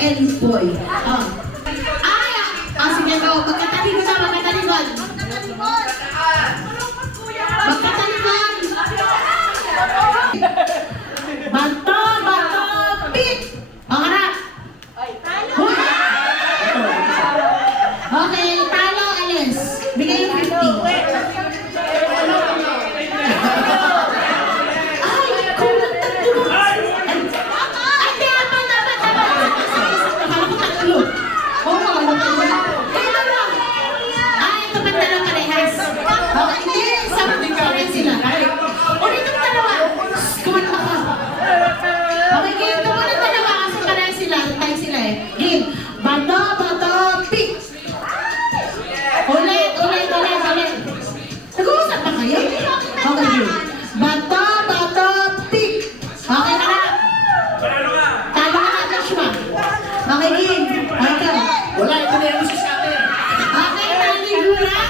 Ellis Boy. Oh. Ay! Sige ko. Magkatalikod na, magkatalikod. Magkatalikod. Bato, bato, pit. Mga na. Okay, talo, alis. Bigay yung 50. Ay, kulang tatlo. Ay, di, apat. Akala ko tatlo. Oo, akala ko tatlo. Kaya lang. Ay, ito ba dalawa parehas? Okay, hindi. Something parehas sila. Ulit yung dalawa. Kumanta ka. Okay, game. Ito muna dalawa kasi parehas sila. Tayo sila eh. Game. Bato, bato, pick. Ulit. Nag-uusap ba kayo? Okay, game. Bato, bato, pick. Okay ka na? Talo ka na, Joshua. Okay, game. Okay ka. Wala, ito na yung sa atin. Okay, taliguran.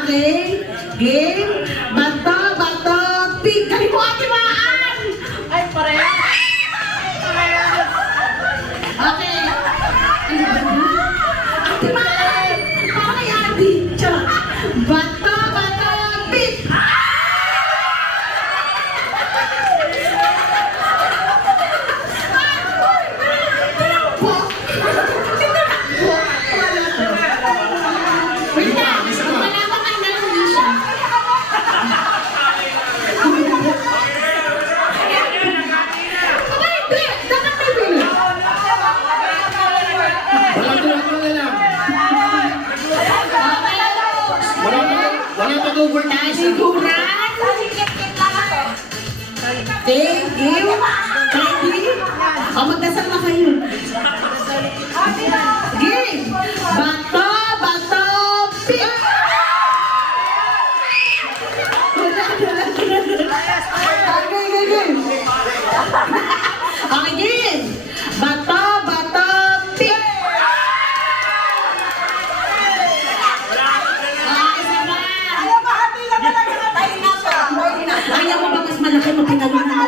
Okay. Game. Bato, bato, pick. Galing mo, Ate Maan! Ay, pareha. Okay. Ate Maan! Okay, Ate. Tiyan. Bato, bato, pick. Wait lang. Wala pa kang dalawang siya. Aba, hindi. Dapat may winner. Wala pa over na isa. Taliguran. Thank you. Ready? O, magdasal na kayo. Game. Bato, bato, pick. Okay, game. Bato, bato, pick. Okay, sama. Ayaw mo ba mas malaki mo pinalunan mo?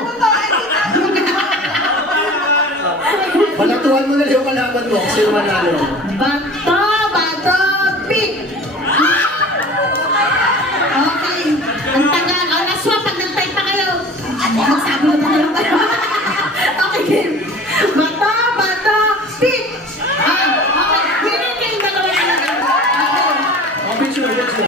Balatuhan mo na yung kalaban mo kasi manalo. Bato,